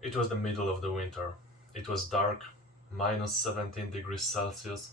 It was the middle of the winter. It was dark, minus 17 degrees Celsius.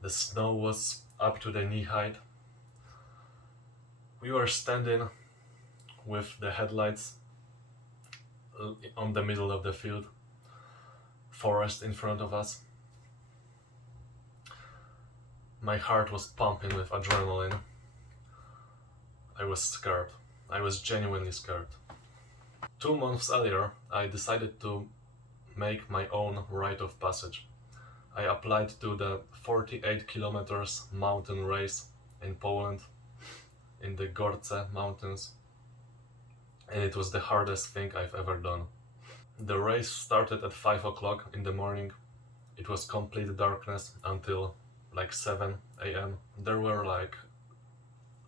The snow was up to the knee height. We were standing with the headlights on the middle of the field, forest in front of us. My heart was pumping with adrenaline. I was scared. I was genuinely scared. 2 months earlier, I decided to make my own Rite of Passage. I applied to the 48 kilometers mountain race in Poland, in the Gorce mountains, and it was the hardest thing I've ever done. The race started at 5 o'clock in the morning. It was complete darkness until like 7 a.m. There were like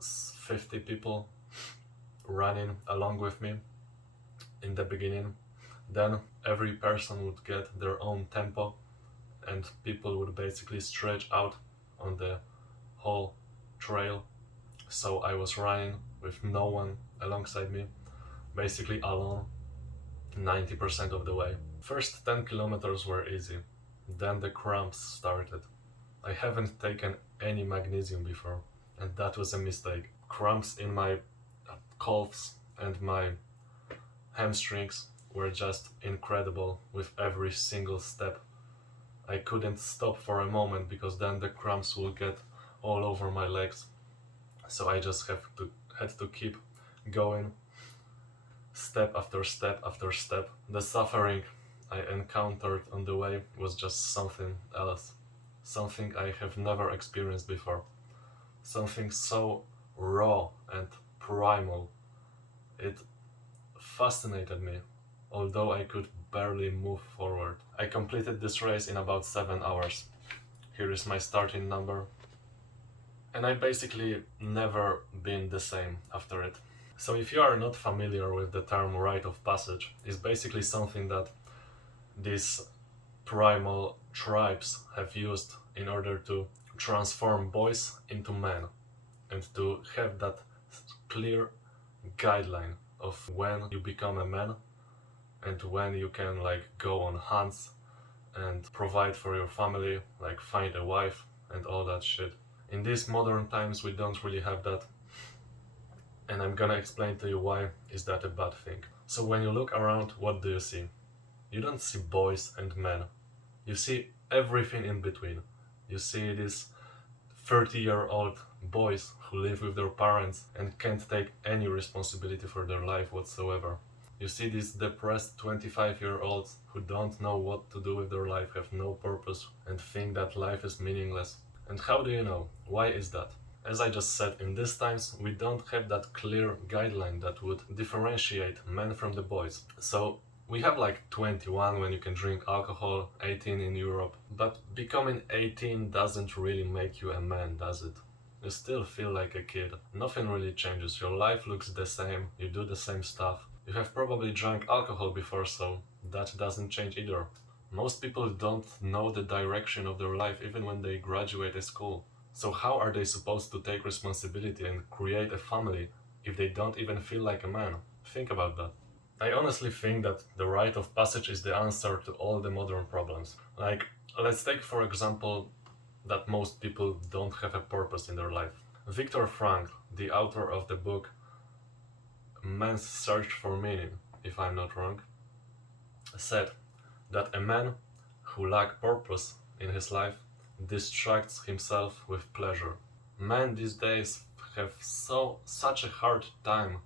50 people running along with me in the beginning. Then every person would get their own tempo and people would basically stretch out on the whole trail. So I was running with no one alongside me, basically alone, 90% of the way. First 10 kilometers were easy, then the cramps started. I haven't taken any magnesium before, and that was a mistake. Cramps in my calves and my hamstrings were just incredible with every single step. I couldn't stop for a moment because then the cramps will get all over my legs. So I just had to keep going, step after step after step. The suffering I encountered on the way was just something else, something I have never experienced before, something so raw and primal. It fascinated me, although I could barely move forward. I completed this race in about 7 hours. Here is my starting number. And I basically never been the same after it. So if you are not familiar with the term Rite of Passage, it's basically something that these primal tribes have used in order to transform boys into men and to have that clear guideline of when you become a man and when you can like go on hunts and provide for your family, like find a wife and all that shit. In these modern times we don't really have that, and I'm gonna explain to you why is that a bad thing. So when you look around, what do you see? You don't see boys and men. You see everything in between. You see these 30-year-old boys who live with their parents and can't take any responsibility for their life whatsoever. You see these depressed 25-year-olds who don't know what to do with their life, have no purpose, and think that life is meaningless. And how do you know? Why is that? As I just said, in these times we don't have that clear guideline that would differentiate men from the boys. So we have like 21 when you can drink alcohol, 18 in Europe, but becoming 18 doesn't really make you a man, does it? You still feel like a kid. Nothing really changes. Your life looks the same, you do the same stuff. You have probably drank alcohol before, so that doesn't change either. Most people don't know the direction of their life even when they graduate a school. So how are they supposed to take responsibility and create a family if they don't even feel like a man? Think about that. I honestly think that the Rite of Passage is the answer to all the modern problems. Like, let's take for example that most people don't have a purpose in their life. Viktor Frankl, the author of the book Man's Search for Meaning, if I'm not wrong, said that a man who lacks purpose in his life distracts himself with pleasure. Men these days have such a hard time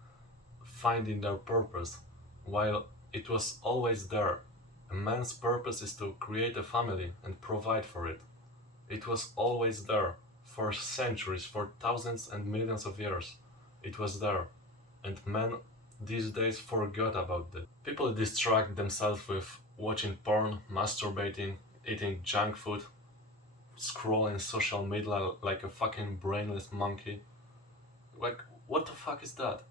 finding their purpose, while it was always there. A man's purpose is to create a family and provide for it. It was always there, for centuries, for thousands and millions of years. It was there, and men these days forgot about it. People distract themselves with watching porn, masturbating, eating junk food, scrolling social media like a fucking brainless monkey. Like, what the fuck is that?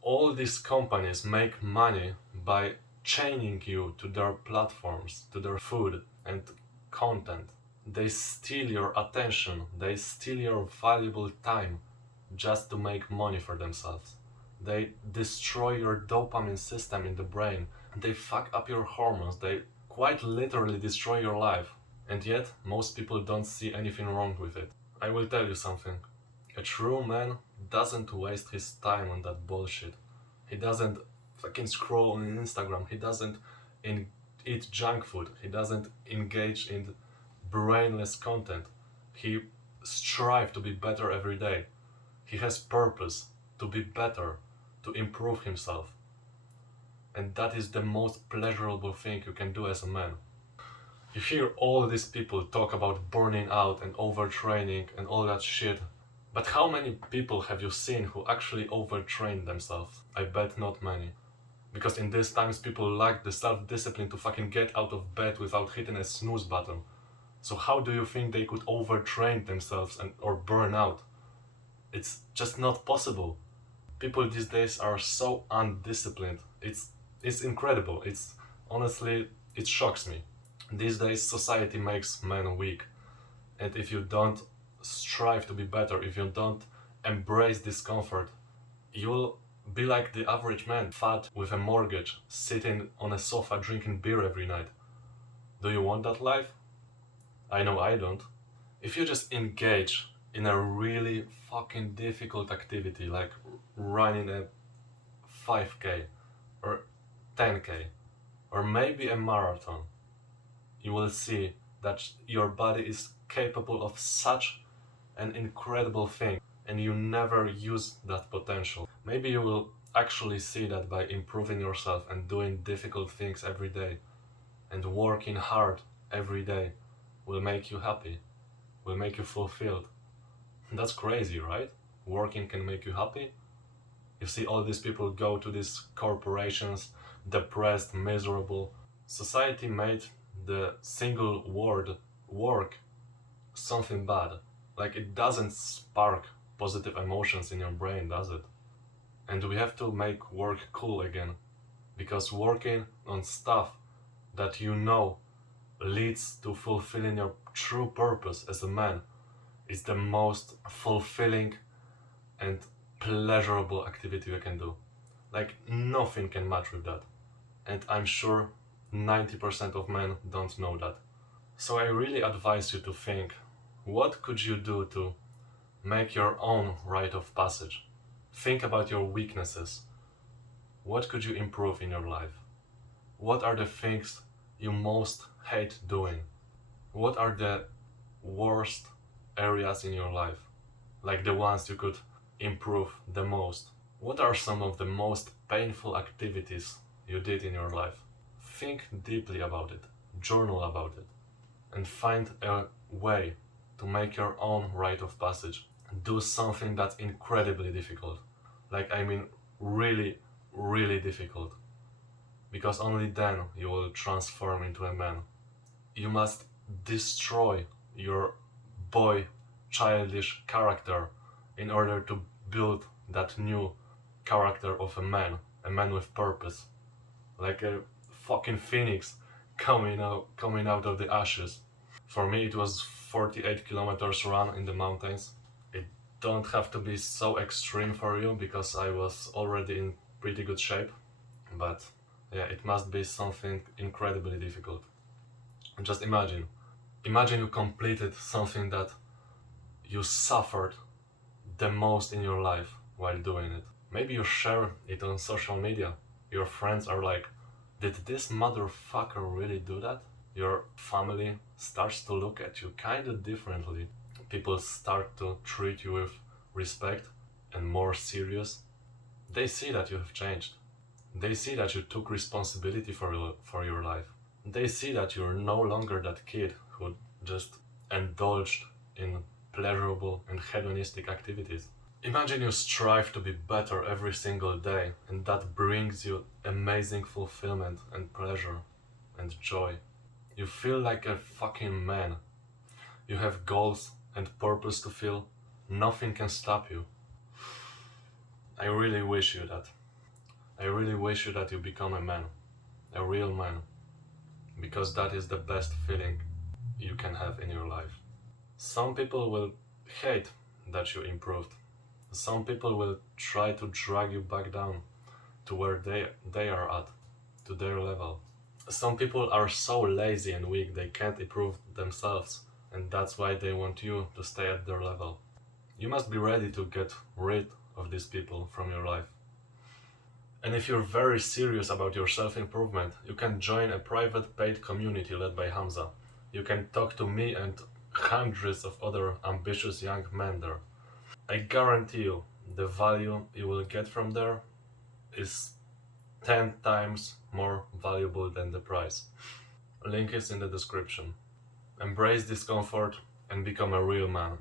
All these companies make money by chaining you to their platforms, to their food and content. They steal your attention, they steal your valuable time just to make money for themselves. They destroy your dopamine system in the brain. They fuck up your hormones, they quite literally destroy your life. And yet, most people don't see anything wrong with it. I will tell you something. A true man doesn't waste his time on that bullshit. He doesn't fucking scroll on Instagram. He doesn't eat junk food. He doesn't engage in brainless content. He strives to be better every day. He has purpose to be better, to improve himself. And that is the most pleasurable thing you can do as a man. You hear all these people talk about burning out and overtraining and all that shit. But how many people have you seen who actually overtrain themselves? I bet not many. Because in these times people lack the self-discipline to fucking get out of bed without hitting a snooze button. So how do you think they could overtrain themselves or burn out? It's just not possible. People these days are so undisciplined. It's incredible. It's honestly, it shocks me. These days society makes men weak. And if you don't strive to be better, if you don't embrace discomfort, you'll be like the average man, fat with a mortgage, sitting on a sofa drinking beer every night. Do you want that life? I know I don't. If you just engage in a really fucking difficult activity like running a 5k or 10k or maybe a marathon, you will see that your body is capable of such an incredible thing and you never use that potential. Maybe you will actually see that by improving yourself and doing difficult things every day and working hard every day will make you happy, will make you fulfilled. That's crazy, right? Working can make you happy. You see all these people go to these corporations, depressed, miserable. Society made the single word work something bad. Like it doesn't spark positive emotions in your brain, does it? And we have to make work cool again. Because working on stuff that you know leads to fulfilling your true purpose as a man is the most fulfilling and pleasurable activity you can do. Like nothing can match with that. And I'm sure 90% of men don't know that. So I really advise you to think, what could you do to make your own rite of passage? Think about your weaknesses. What could you improve in your life? What are the things you most hate doing? What are the worst areas in your life? Like the ones you could improve the most? What are some of the most painful activities you did in your life? Think deeply about it, journal about it, and find a way to make your own rite of passage. Do something that's incredibly difficult. Like, I mean, really, really difficult. Because only then you will transform into a man. You must destroy your boy, childish character in order to build that new character of a man with purpose. Like a fucking phoenix coming out of the ashes. For me it was 48 kilometers run in the mountains. It don't have to be so extreme for you because I was already in pretty good shape, but yeah, it must be something incredibly difficult. Just imagine you completed something that you suffered the most in your life while doing it. Maybe you share it on social media. Your friends are like, did this motherfucker really do that? Your family starts to look at you kind of differently. People start to treat you with respect and more serious. They see that you have changed. They see that you took responsibility for your life. They see that you're no longer that kid who just indulged in pleasurable and hedonistic activities. Imagine you strive to be better every single day and that brings you amazing fulfillment and pleasure and joy. You feel like a fucking man. You have goals and purpose to fill. Nothing can stop you. I really wish you that. I really wish you that you become a man. A real man. Because that is the best feeling you can have in your life. Some people will hate that you improved. Some people will try to drag you back down to where they are at, to their level. Some people are so lazy and weak they can't improve themselves, and that's why they want you to stay at their level. You must be ready to get rid of these people from your life. And if you're very serious about your self-improvement, you can join a private paid community led by Hamza. You can talk to me and hundreds of other ambitious young men there. I guarantee you, the value you will get from there is 10 times more valuable than the price. Link is in the description. Embrace discomfort and become a real man.